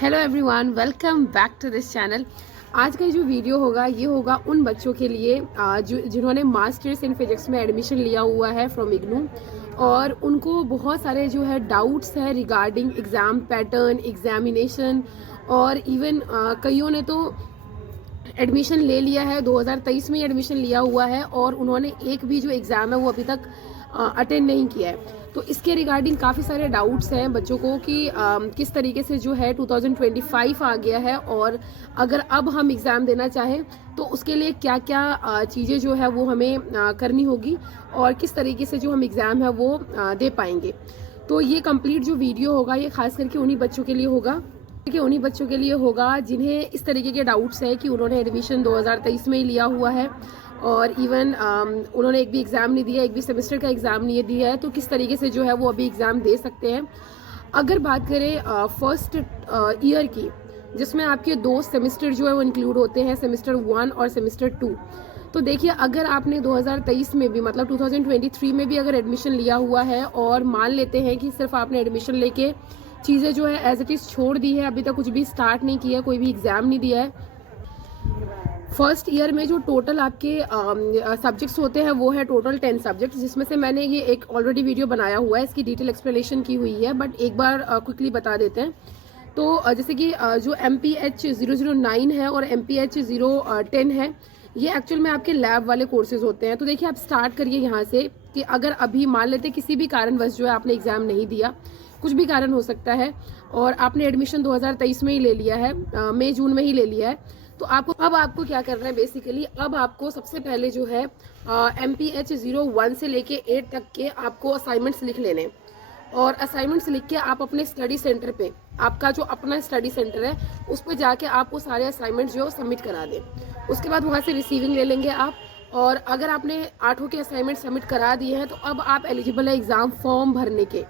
Hello everyone, welcome back to this channel. आज का जो वीडियो होगा ये होगा उन बच्चों के लिए जिन्होंने मास्टर्स इन फिजिक्स में एडमिशन लिया हुआ है फ्रॉम इग्नू और उनको बहुत सारे जो है डाउट्स है रिगार्डिंग एग्ज़ाम पैटर्न, एग्जामिनेशन और इवन कईयों ने तो एडमिशन ले लिया है, 2023 में एडमिशन लिया हुआ है और उन्होंने एक भी जो एग्ज़ाम है वो अभी तक अटेंड नहीं किया है। तो इसके रिगार्डिंग काफ़ी सारे डाउट्स हैं बच्चों को कि किस तरीके से जो है 2025 आ गया है और अगर अब हम एग्ज़ाम देना चाहें तो उसके लिए क्या क्या चीज़ें जो है वो हमें करनी होगी और किस तरीके से जो हम एग्ज़ाम है वो दे पाएंगे। तो ये कंप्लीट जो वीडियो होगा ये खास करके उन्हीं बच्चों के लिए होगा जिन्हें इस तरीके के डाउट्स है कि उन्होंने एडमिशन 2023 में ही लिया हुआ है और इवन उन्होंने एक भी एग्ज़ाम नहीं दिया, एक भी सेमेस्टर का एग्ज़ाम नहीं दिया है, तो किस तरीके से जो है वो अभी एग्ज़ाम दे सकते हैं। अगर बात करें फर्स्ट ईयर की, जिसमें आपके 2 सेमेस्टर जो है वो इंक्लूड होते हैं, सेमेस्टर 1 और सेमेस्टर 2। तो देखिए, अगर आपने 2023 में भी मतलब 2023 में भी अगर एडमिशन लिया हुआ है और मान लेते हैं कि सिर्फ आपने एडमिशन लेके चीज़ें जो है एज इट इज़ छोड़ दी है, अभी तक कुछ भी स्टार्ट नहीं किया है, कोई भी एग्ज़ाम नहीं दिया है, फर्स्ट ईयर में जो टोटल आपके सब्जेक्ट्स होते हैं वो है टोटल 10 सब्जेक्ट्स, जिसमें से मैंने ये एक ऑलरेडी वीडियो बनाया हुआ है, इसकी डिटेल एक्सप्लेनेशन की हुई है, बट एक बार क्विकली बता देते हैं। तो जैसे कि जो MPH 009 है और MPH 010 है, ये एक्चुअल में आपके लैब वाले कोर्सेज होते हैं। तो देखिए, आप स्टार्ट करिए यहाँ से कि अगर अभी मान लेते किसी भी कारणवश जो है आपने एग्ज़ाम नहीं दिया, कुछ भी कारण हो सकता है और आपने एडमिशन 2023 में ही ले लिया है, मई जून में ही ले लिया है, तो आपको क्या करना है बेसिकली, अब आपको सबसे पहले जो है MPH 01 से लेके 8 तक के आपको असाइनमेंट्स लिख लेने और असाइनमेंट्स लिख के आप अपने स्टडी सेंटर पे, आपका जो अपना स्टडी सेंटर है उस पर जाके आप वो सारे असाइनमेंट्स जो सबमिट करा दें। उसके बाद वहाँ से रिसीविंग ले लेंगे आप, और अगर आपने 8 के असाइनमेंट सबमिट करा दिए हैं तो अब आप एलिजिबल है एग्ज़ाम फॉर्म भरने के।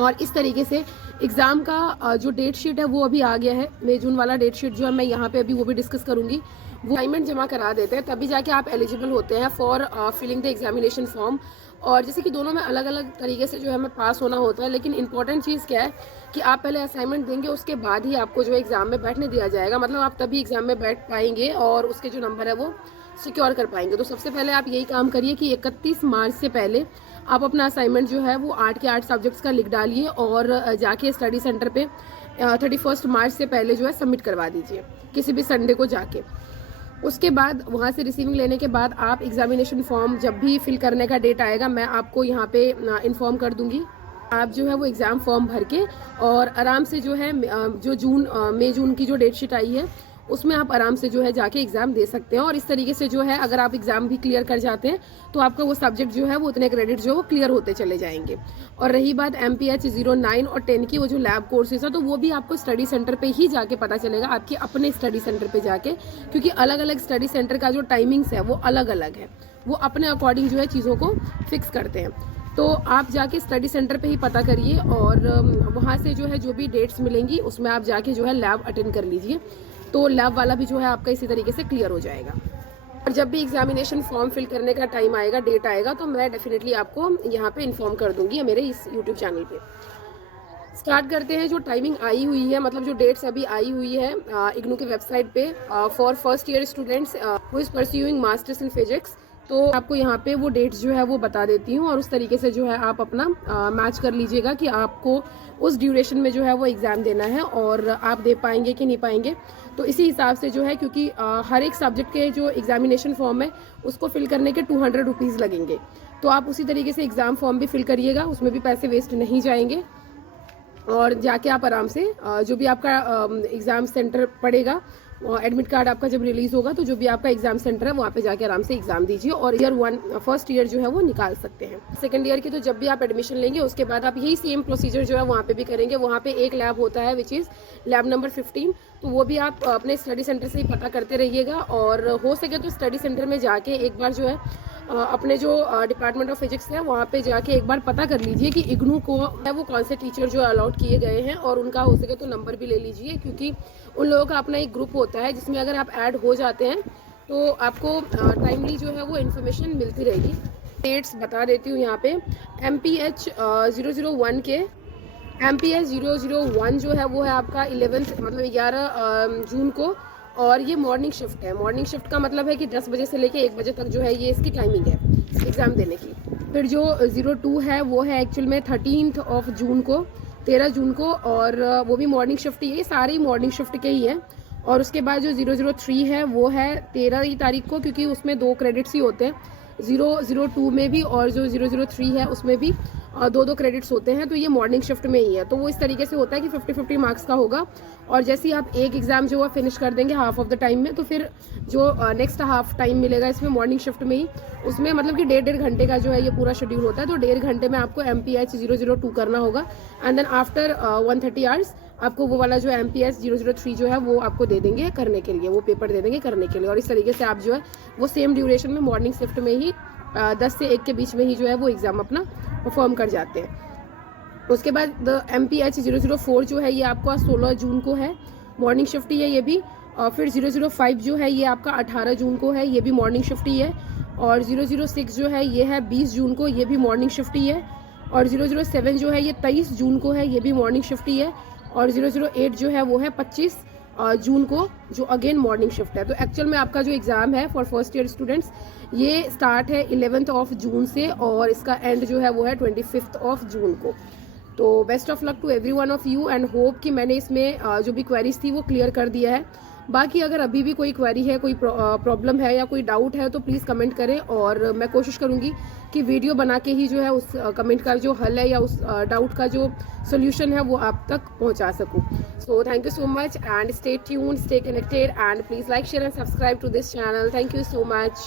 और इस तरीके से एग्ज़ाम का जो डेट शीट है वो अभी आ गया है, मई जून वाला डेट शीट जो है मैं यहाँ पे अभी वो भी डिस्कस करूँगी। वो असाइनमेंट जमा करा देते हैं तभी जाके आप एलिजिबल होते हैं for filling the examination form. और जैसे कि दोनों में अलग अलग तरीके से जो है हमें पास होना होता है, लेकिन इंपॉर्टेंट चीज़ क्या है कि आप पहले असाइनमेंट देंगे, उसके बाद ही आपको जो है एग्ज़ाम में बैठने दिया जाएगा, मतलब आप तभी एग्ज़ाम में बैठ पाएंगे और उसके जो नंबर है वो सिक्योर कर पाएंगे। तो सबसे पहले आप यही काम करिए कि 31 मार्च से पहले आप अपना असाइनमेंट जो है वो 8 के 8 सब्जेक्ट्स का लिख डालिए और जाके स्टडी सेंटर पे 31 मार्च से पहले जो है सबमिट करवा दीजिए, किसी भी संडे को जाके। उसके बाद वहाँ से रिसीविंग लेने के बाद आप एग्जामिनेशन फॉर्म जब भी फिल करने का डेट आएगा मैं आपको यहाँ पे इन्फॉर्म कर दूँगी। आप जो है वो एग्ज़ाम फॉर्म भर के और आराम से जो है जो मई जून की जो डेट शीट आई है उसमें आप आराम से जो है जाके एग्ज़ाम दे सकते हैं। और इस तरीके से जो है अगर आप एग्ज़ाम भी क्लियर कर जाते हैं तो आपका वो सब्जेक्ट जो है वो उतने क्रेडिट जो है वो क्लियर होते चले जाएंगे। और रही बात MPH 09 और 10 की, वो जो लैब कोर्सेज है तो वो भी आपको स्टडी सेंटर पे ही जाके पता चलेगा, आपके अपने स्टडी सेंटर पे जाके, क्योंकि अलग अलग स्टडी सेंटर का जो टाइमिंग्स है वो अलग अलग है, वो अपने अकॉर्डिंग जो है चीज़ों को फिक्स करते हैं। तो आप जाके स्टडी सेंटर पे ही पता करिए और वहाँ से जो है जो भी डेट्स मिलेंगी उसमें आप जाके जो है लैब अटेंड कर लीजिए, तो लैब वाला भी जो है आपका इसी तरीके से क्लियर हो जाएगा। और जब भी एग्जामिनेशन फॉर्म फिल करने का टाइम आएगा, डेट आएगा, तो मैं डेफिनेटली आपको यहाँ पे इन्फॉर्म कर दूंगी मेरे इस यूट्यूब चैनल पे। स्टार्ट करते हैं। जो टाइमिंग आई हुई है, मतलब जो डेट्स अभी आई हुई है इग्नू के वेबसाइट पे for first year students who is pursuing masters in physics, तो आपको यहाँ पे वो डेट्स जो है वो बता देती हूँ और उस तरीके से जो है आप अपना मैच कर लीजिएगा कि आपको उस ड्यूरेशन में जो है वो एग्ज़ाम देना है और आप दे पाएंगे कि नहीं पाएंगे। तो इसी हिसाब से जो है, क्योंकि हर एक सब्जेक्ट के जो एग्जामिनेशन फॉर्म है उसको फिल करने के 200 रुपीज़ लगेंगे, तो आप उसी तरीके से एग्ज़ाम फॉर्म भी फिल करिएगा, उसमें भी पैसे वेस्ट नहीं जाएंगे। और जाके आप आराम से जो भी आपका एग्ज़ाम सेंटर पड़ेगा, एडमिट कार्ड आपका जब रिलीज़ होगा तो जो भी आपका एग्ज़ाम सेंटर है वहाँ पे जाके आराम से एग्ज़ाम दीजिए और फर्स्ट ईयर जो है वो निकाल सकते हैं। सेकंड ईयर की तो जब भी आप एडमिशन लेंगे उसके बाद आप यही सेम प्रोसीजर जो है वहाँ पे भी करेंगे। वहाँ पे एक लैब होता है विच इज़ लैब नंबर 15, तो वो भी आप अपने स्टडी सेंटर से ही पता करते रहिएगा और हो सके तो स्टडी सेंटर में जाके एक बार जो है अपने जो डिपार्टमेंट ऑफ फिजिक्स है वहाँ पे जाके एक बार पता कर लीजिए कि इग्नू को है वो कौन से टीचर जो अलॉट किए गए हैं और उनका हो सके तो नंबर भी ले लीजिए, क्योंकि उन लोगों का अपना एक ग्रुप होता है जिसमें अगर आप ऐड हो जाते हैं तो आपको टाइमली जो है वो इन्फॉर्मेशन मिलती रहेगी। डेट्स बता देती हूँ यहाँ पे। MPH 001 के MPS 001 जो है वो है आपका 11 मतलब 11 जून को, और ये मॉर्निंग शिफ्ट है। मॉर्निंग शिफ्ट का मतलब है कि 10 बजे से लेके 1 बजे तक जो है ये इसकी टाइमिंग है एग्ज़ाम देने की। फिर जो 02 है वो है एक्चुअल में 13 जून को, 13 जून को, और वो भी मॉर्निंग शिफ्ट ही है, सारे ही मॉर्निंग शिफ्ट के ही हैं। और उसके बाद जो 003 है वो है 13 ही तारीख को, क्योंकि उसमें 2 क्रेडिट्स ही होते हैं, 002 में भी और जो 003 है उसमें भी 2 क्रेडिट्स होते हैं, तो ये मॉर्निंग शिफ्ट में ही है। तो वो इस तरीके से होता है कि 50-50 मार्क्स का होगा, और जैसे ही आप एक एग्ज़ाम जो है फिनिश कर देंगे हाफ ऑफ द टाइम में, तो फिर जो नेक्स्ट हाफ टाइम मिलेगा इसमें मॉर्निंग शिफ्ट में ही, उसमें मतलब कि 1.5 घंटे का जो है ये पूरा शेड्यूल होता है। तो 1.5 घंटे में आपको MPH 002 करना होगा, एंड देन आफ्टर 130 आवर्स आपको वो वाला जो MPS 003 जो है वो आपको दे देंगे करने के लिए, वो पेपर दे देंगे करने के लिए। और इस तरीके से आप जो है वो सेम ड्यूरेशन में मॉर्निंग शिफ्ट में ही 10 से 1 के बीच में ही जो है वो एग्ज़ाम अपना परफॉर्म कर जाते हैं। उसके बाद MPH 004 जो है ये आपका 16 जून को है, मॉर्निंग शिफ्ट ही है ये भी। फिर 005 जो है ये आपका 18 जून को है, ये भी मॉर्निंग शिफ्ट ही है। और 006 जो है ये है 20 जून को, ये भी मॉर्निंग शिफ्ट ही है। और 007 जो है ये 23 जून को है, ये भी मॉर्निंग शिफ्ट ही है। और 008 जो है वो है 25 जून को, जो अगेन मॉर्निंग शिफ्ट है। तो एक्चुअल में आपका जो एग्ज़ाम है फॉर फर्स्ट ईयर स्टूडेंट्स, ये स्टार्ट है 11 जून से, और इसका एंड जो है वो है 25 जून को। तो best of luck to every one of you, and hope कि मैंने इसमें जो भी क्वेरीज थी वो क्लियर कर दिया है। बाकी अगर अभी भी कोई क्वेरी है, कोई प्रॉब्लम है या कोई डाउट है, तो प्लीज़ कमेंट करें, और मैं कोशिश करूँगी कि वीडियो बना के ही जो है उस कमेंट का जो हल है या उस डाउट का जो सोल्यूशन है वो आप तक पहुँचा सकूँ। So thank you so much, and stay tuned, stay connected, and please like, share and subscribe to this channel. Thank you so much.